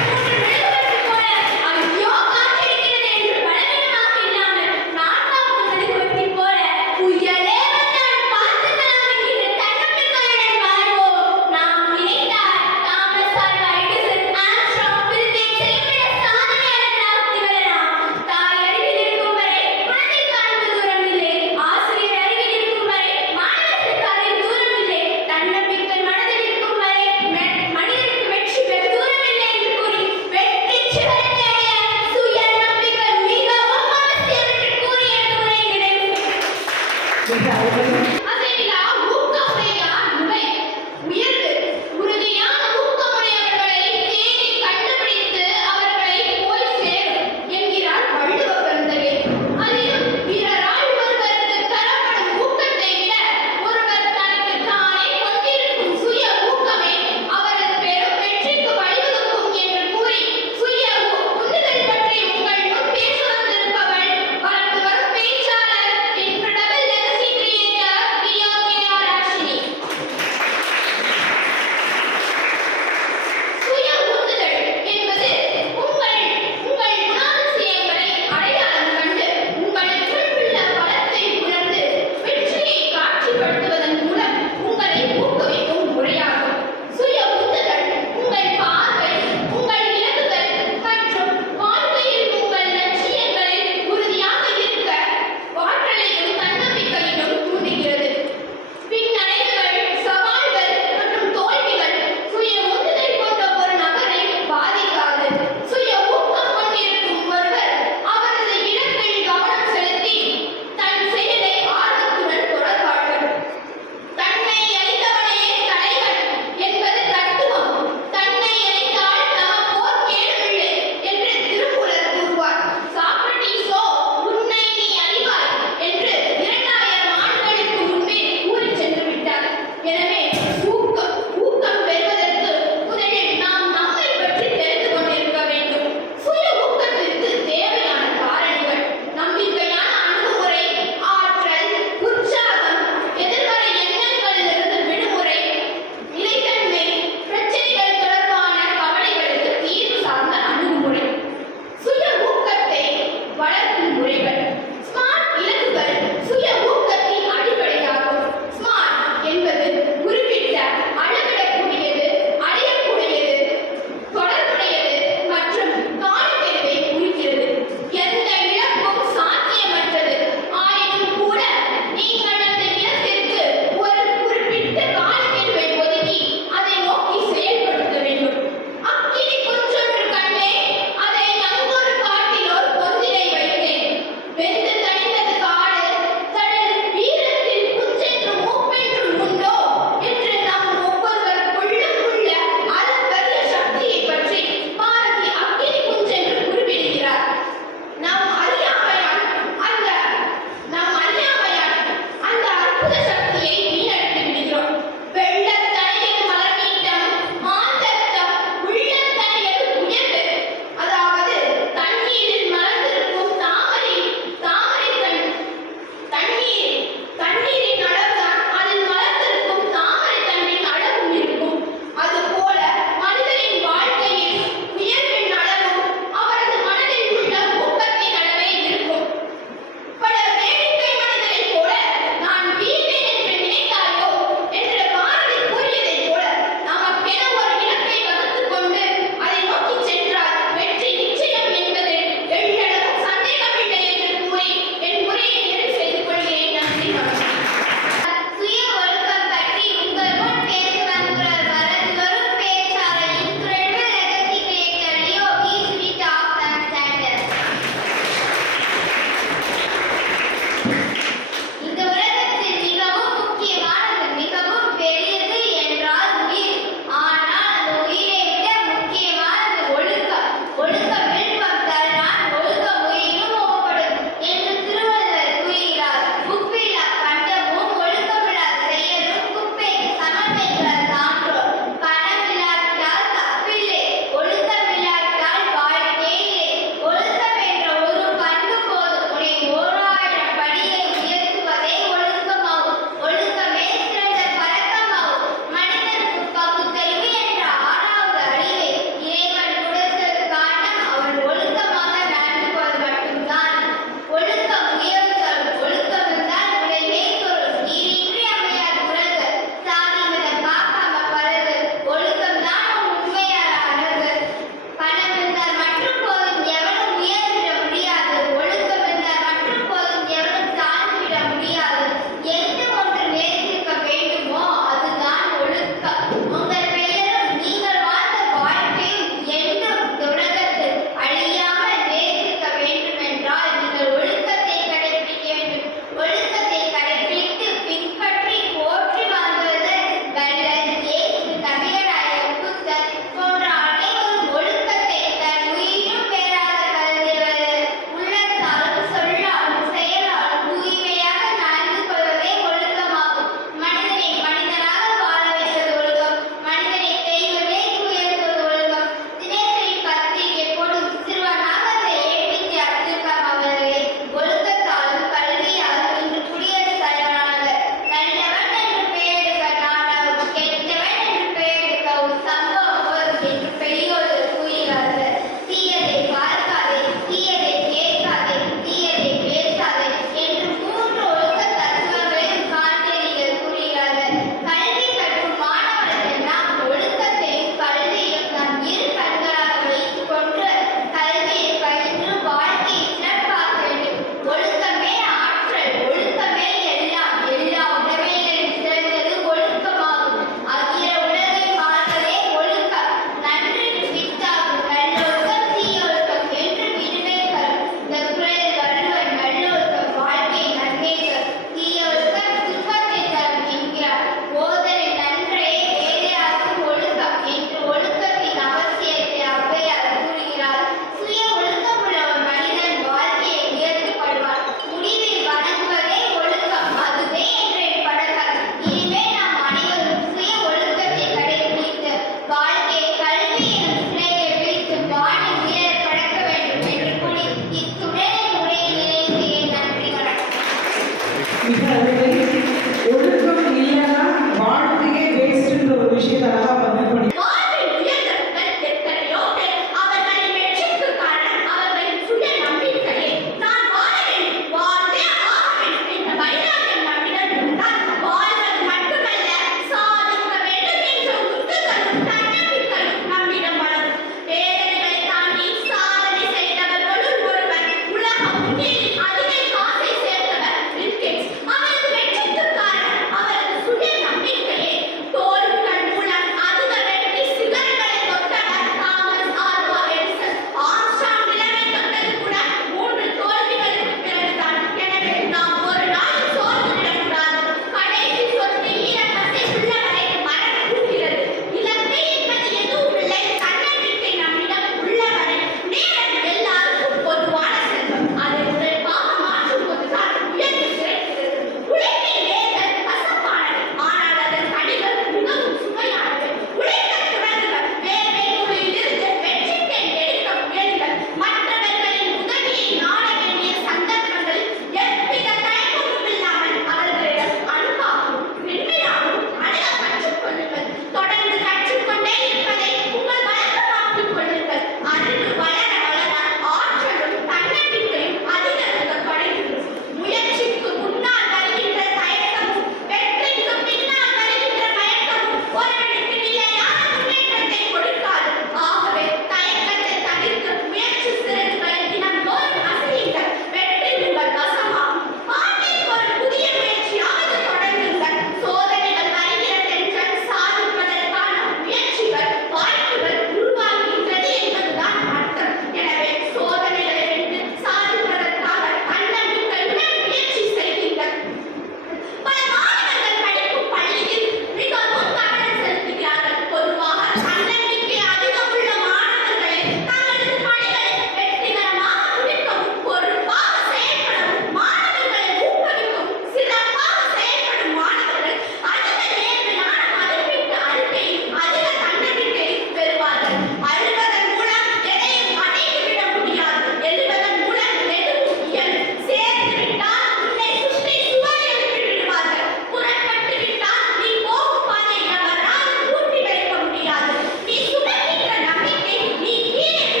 தங்களது பணிகளை வெற்றிகரமாக முடிக்கவும் பொறுப்பாக செயல்படவும் மாணவர்களை ஊக்குவிக்கவும் சிறப்பாக செயல்படும் மாணவர்கள் அதிக நேர்மையான மதிப்பீட்டு அறிக்கையும் அதிக தன்னம்பிக்கையும் பெறுவார்கள். அழுவதன் மூலம் எதையும் அடைந்துவிட முடியாது. எழுவதன் மூலம் எதுவும் இயலும். சேர்ந்து விட்டால் உன்னை சுற்றி சுவர் எழுப்பி விடுவார்கள். புறப்பட்டு விட்டால் நீ போகும் பாதையை எவராலும் பூட்டி வைக்க முடியாது. நீ சுமக்கின்ற நம்பிக்கை நீ கீழே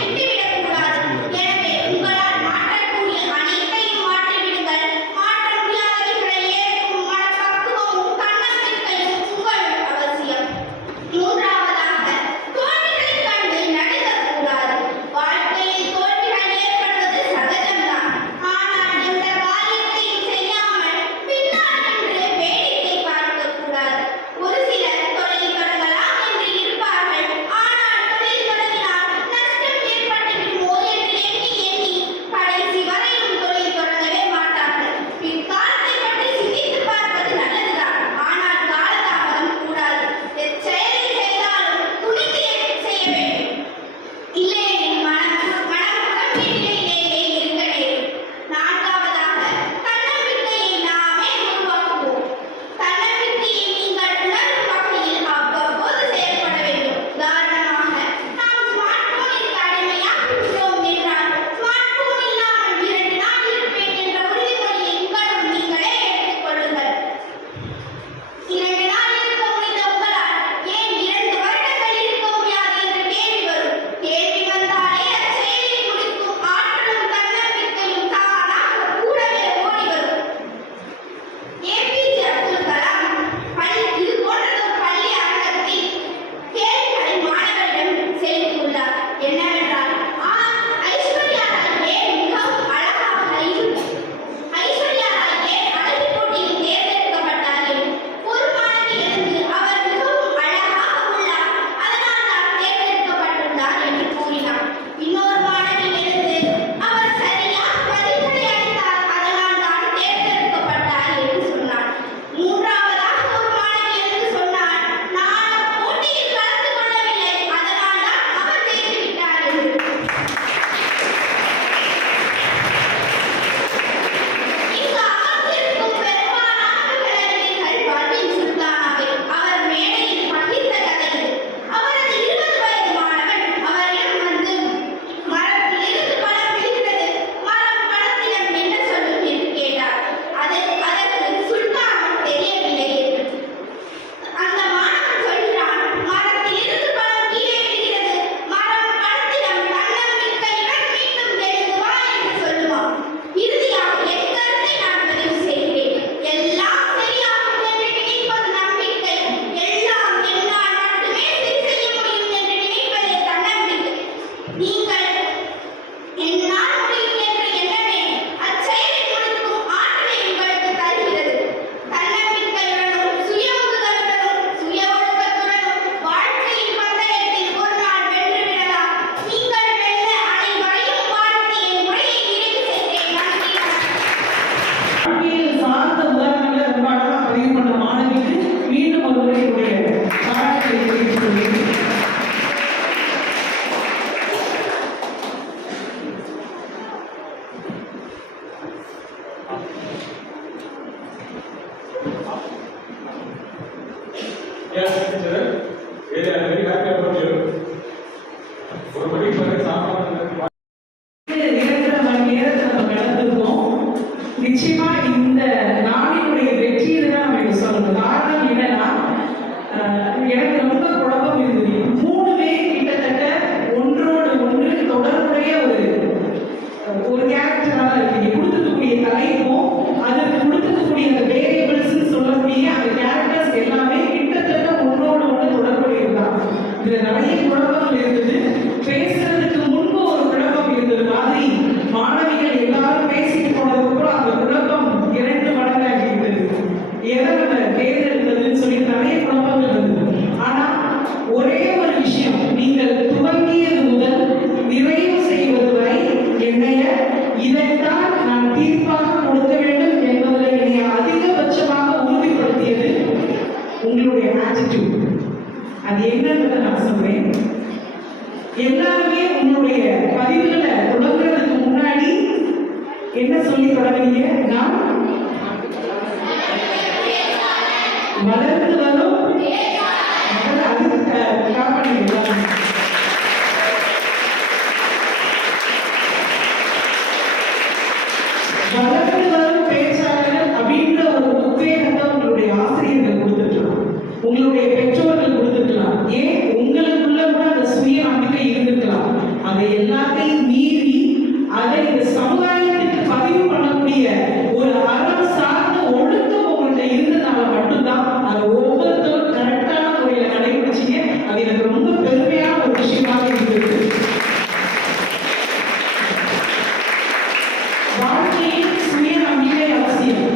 விட்டுவிடக்கூடாது. எனவே உங்களால் மாற்றக்கூடிய அனைத்தையும் மாற்றிவிடுங்கள். மாற்ற முடியாதவைகளை ஏற்கும் மனப்பக்குவமும் தன்னம்பிக்கையும் உங்களுக்கு அவசியம். மூன்றாவதாக, தோல்விகளைக் கண்டு நடுங்கக்கூடாது. வாழ்க்கையில் தோல்விகள் ஏற்படுவது சகஜம்தான். ஆனால் எந்த காரியத்தையும் செய்யாமல் பின்னால் நின்று வேடிக்கை பார்க்கக்கூடாது. ஒரு சிலர் தொழில் தொடங்கலாம் என்று இருப்பார்கள். ஆனால் தொழில் தொடங்கினால் நஷ்டம் ஏற்பட்டுவிடுமோ என்று எண்ணி எண்ணி கடைசி வரையும் தொழில் தொடங்கவே மாட்டார்கள். பிற்காலத்தை பற்றி சிந்தித்து பார்ப்பது நல்லதுதான். ஆனால் காலதாமதம் கூடாது. எச்செயலை செய்தாலும் துணிந்து செய்ய வேண்டும். இல்லையெனில் மனம் குழம்பிலேயே இருக்க நேரும். நான்காவதாக, தன்னம்பிக்கையை நாமே உருவாக்குவோம். தன்னம்பிக்கையை நீங்கள் உணரும் வகையில் அவ்வப்போது செயல்பட வேண்டும். உதாரணமாக, நாம் ஸ்மார்ட் போனிற்கு அடிமையாகிவிட்டோம் என்றால், ஸ்மார்ட் போன் இல்லாமல் 2 நாள் இருப்பேன் என்ற உறுதிமொழியை உங்களும் நீங்களே எடுத்துக் கொள்ளுங்கள். 2 நாள் இருக்க முடிந்த உங்களால் ஏன் 2 வருடங்கள் இருக்க முடியாது என்ற கேள்வி வரும். கேள்வி வந்தாலே அச்செயலை முடிக்கும் ஆற்றலும் தன்னம்பிக்கையும் தானாக கூடவே ஓடி வரும். ஏபிஜே அப்துல் கலாம் இது போன்றதொரு பள்ளி அரங்கத்தில் கேள்விகளை மாணவர்களிடம் செலுத்தியுள்ளார். என்னவென்றால், ஐஸ்வர்யா ராய் ஏன் மிகவும் அழகாக ஐஸ்வர்யா ராய் ஏன் அழகு போட்டியில் தேர்ந்தெடுக்கப்பட்டார் என்று ஒரு மாணவி எழுந்து அவர் மிகவும் அழகாக உள்ளார், அதனால் தான் தேர்ந்தெடுக்கப்பட்டுள்ளார் என்று கூறினார். இன்னொரு மாணவி எழுந்து அவர் சரியாக பதில்களை அளித்தார், அதனால் தான் தேர்ந்தெடுக்கப்பட்டார் என்று சொன்னார். மூன்றாவதாக ஒரு மாணவி எழுந்து சொன்னார், நான் போட்டியில் கலந்து கொள்ளவில்லை, அதனால் தான் அவர் ஜெயித்து விட்டார் என்று. இங்கு அமர்ந்திருக்கும் பெரும்பாலானவர்கள் அறிவீர்கள் பர்வீன் சுல்தானாவை. அவர் மேடையில் பகிர்ந்த கதை இது. அவரது 20 வயது மாணவன் அவரிடம் வந்து, மரத்திலிருந்து பழம் விழுகிறது, மரம் பழத்திடம் என்ன சொல்லும் என்று கேட்டார். அதற்கு சுல்தானும் தெரியவில்லை என்று. அந்த மாணவன் சொல்கிறான், மரத்திலிருந்து பழம் கீழே விழுகிறது, மரம் பழத்திடம் தன்னம்பிக்கையுடன் மீண்டும் எழுந்து வா என்று சொல்லுவான். இறுதியாக என் கருத்தை நான் பதிவு செய்கிறேன். எல்லாம் சரியாகும் என்று நினைப்பது நம்பிக்கை. எல்லாம் என்னால் மட்டுமே சரி செய்ய முடியும் என்று நினைப்பதே தன்னம்பிக்கை. நீங்கள் என்னால் முடியும் என்ற எண்ணமே அச்செயலை முடிக்கும் ஆற்றலை உங்களுக்கு தருகிறது. தன்னம்பிக்கையுடனும் சுய உந்துதலுடனும் சுய ஒழுக்கத்துடனும் வாழ்க்கையின் பந்தயத்தில் ஒரு நாள் வென்று விடலாம். நீங்கள் வெல்ல அனைவரையும் வாழ்த்தி என் உரையை நிறைவு செய்கிறேன். நன்றி. வாழ்க்கையில் சார்ந்த உதாரணங்களை ரொம்ப அழகா பதிவு பண்ண மாணவிக்கு மீண்டும் ஒரு முறை என்னுடைய பாராட்டுகளை தெரிவித்துக் கொள்கிறேன். Yes, teacher. Really, I'm very happy about you. ஒரு மணிக்கு பிறகு சாப்பிட இருக்கிற மணி நேரத்தை நம்ம கடந்திருக்கோம். நிச்சயமா இந்த நாளினுடைய வெற்றியை தான் நம்ம இங்க சொல்லணும். காரணம் என்னன்னா, எனக்கு ரொம்ப குழப்பம் இருந்தது. 3 கிட்டத்தட்ட ஒன்றோடு ஒன்று தொடர்புடைய ஒரு கேரக்டரா தான் இருக்கு. நீங்க கொடுத்துக்கக்கூடிய தலைப்பும் அதுக்கு கொடுத்துக்கக்கூடிய அந்த வேரியபிள்ஸ் சொல்லக்கூடிய அந்த கேரக்டர்ஸ் எல்லாமே கிட்டத்தட்ட ஒன்றோடு ஒன்று தொடர்புடையது தான். இதுல நிறைய குழப்பங்கள் இருந்தது. பேசுறதுக்கு முன்பு ஒரு குழப்பம் இருந்தது மாதிரி மாணவிகள் எல்லாரும் பேசிட்டு போனதுக்கப்புறம் அந்த குழப்பம் 2 மடங்காக இருந்தது. எதை நம்ம தேர்ந்தெடுத்ததுன்னு சொல்லி நிறைய குழப்பங்கள் இருந்தது. ஆனா ஒரே ஒரு விஷயம், நீங்கள் துவங்கியது முதல் நிறைவு செய்வது வரை என்னைய இதைத்தான் நான் தீர்ப்பாக கொடுக்க வேண்டும் என்பதில் என்னை அதிகபட்சமாக உறுதிப்படுத்தியது உங்களுடைய ஆட்டிடியூட். அது என்னன்றதை நான் சொல்றேன். எல்லாருமே உங்களுடைய பதிவுகளை தொடங்குறதுக்கு முன்னாடி என்ன சொல்லி தொடங்குறீங்க? நான் வளர்ந்து வரும் வளர்ந்து வரும் பேச்சாளர் அப்படின்ற ஒரு உத்வேகத்தை உங்களுடைய ஆசிரியர்கள் கொடுத்துருக்கலாம், உங்களுடைய பெற்றோர்கள் கொடுத்துருக்கலாம், ஏன் உங்களுக்குள்ள கூட அந்த சுய நம்பிக்கை இருந்திருக்கலாம். அதை எல்லாம் எல்லாத்தையும் மீறி அதை இந்த சமுதாயத்திற்கு பதிவு பண்ணக்கூடிய ஒரு அறம் சார்ந்த ஒழுக்கம் உங்கள்கிட்ட இருந்ததுனால மட்டும்தான் அதை ஒவ்வொருத்தரும் கரெக்டான முறையில கடைபிடிச்சீங்க. அது எனக்கு ரொம்ப பெருமையான ஒரு விஷயமாக இருந்தது. வாழ்க்கையில் சுய நம்பிக்கை அவசியம்,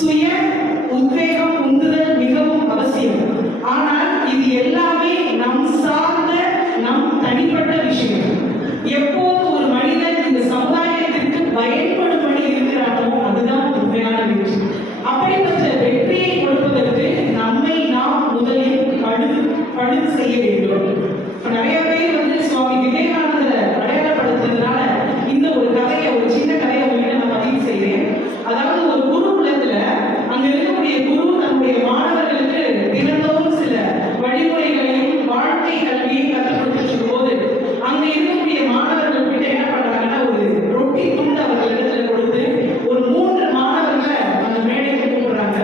சுய உத்வேகம் உந்துதல் மிகவும் அவசியம். ஆனால் இது எல்லாமே நம் சார்ந்த நம் தனிப்பட்ட விஷயம். எப்போது ஒரு மனிதன் இந்த சமுதாயத்திற்கு பயன்படும்படி இருக்கிறானோ அதுதான் உண்மையான வெற்றி. அப்படிப்பட்ட வெற்றியை கொடுப்பதற்கு நம்மை நாம் முதலில் பழுது செய்ய வேண்டும். இப்ப நிறைய பேர் வந்து சுவாமி விவேகானந்தரை அடையாளப்படுத்துறதுனால இந்த ஒரு கதையை, ஒரு சின்ன கதையை உங்ககிட்ட நான் பதிவு செய்கிறேன். அதாவது ஒரு குருகுலத்துல அங்க இருக்கக்கூடிய குரு தன்னுடைய மாணவர்களுக்கு தினந்தோறும் சில வழிமுறைகளையும் வாழ்க்கை கல்வியையும் கற்றுக் கொடுத்துட்டு போது அங்க இருக்கக்கூடிய மாணவர்கள் கிட்ட என்ன பண்றாங்கன்னா ஒரு ரொட்டி துண்டு அவர்களிடத்துல கொடுத்து ஒரு 3 மாணவர்களை அந்த மேடைக்கு கூப்பிடுறாங்க.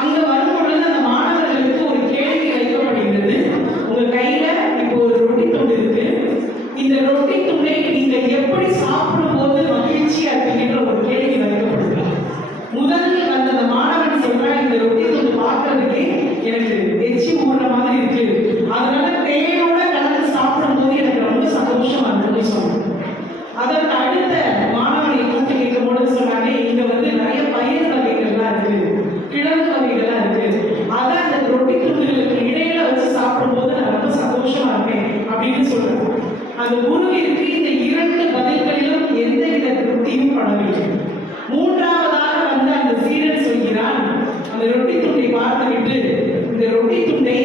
அங்க வரும் பொழுது அந்த மாணவர்களுக்கு ஒரு கேள்வி வைக்கப்படுகிறது. உங்க கையில இப்போ ஒரு ரொட்டி துண்டு இருக்கு. இந்த ரொட்டி துண்டை நீங்க எப்படி சாப்பிடும் போது மகிழ்ச்சியா இருப்பீங்கன்ற ஒரு கேள்வி வைக்கப்படுது. முதலில் அந்த மாணவன் சொல்றான், இந்த ரொட்டி துண்டு பார்க்கறதுக்கே எனக்கு எச்சி ஊடுற மாதிரி இருக்கு, அதனால தேனோட கலந்து சாப்பிடும் போது எனக்கு ரொம்ப சந்தோஷமா இருக்குன்னு சொன்னான். அதற்கு அடுத்த மாணவனை கூட்டி கேட்கும் பொழுது சொன்னாங்க, இங்க வந்து நிறைய பயிர் வகைகள்லாம் இருக்கு, கிழங்கு வகைகள்லாம் இருக்கு, அதை அந்த ரொட்டி துண்டுகளுக்கு இடையில வச்சு சாப்பிடும் போது நான் ரொம்ப சந்தோஷமா இருப்பேன் அப்படின்னு சொல்றேன். அந்த குருவிற்கு இந்த 2 பதில்களிலும் எந்தவித திருப்தியும் படவில்லை. மூன்றாவதாக வந்து அந்த சீடன் சொல்கிறான், அந்த ரொட்டி துண்டை பார்த்துவிட்டு, இந்த ரொட்டி துண்டை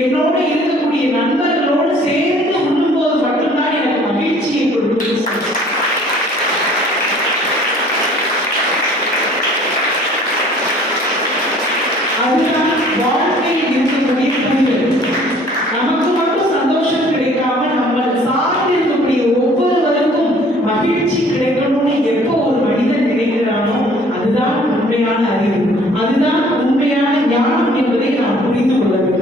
என்னோடு இருக்கக்கூடிய நண்பர்களோடு சேர்ந்து உண்ணும்போது மட்டும்தான் எனக்கு மகிழ்ச்சியை கொடுக்கும். அதுதான் வாழ்க்கையில் இருக்கக்கூடிய புரிதல். நமக்கு மட்டும் சந்தோஷம் கிடைக்காம நம்ம சார்ந்து இருக்கக்கூடிய ஒவ்வொருவருக்கும் மகிழ்ச்சி கிடைக்கணும்னு எப்போ ஒரு மனிதன் நினைக்கிறானோ அதுதான் உண்மையான அறிவு, அதுதான் உண்மையான ஞானம் என்பதை நாம் புரிந்து கொள்ள வேண்டும்.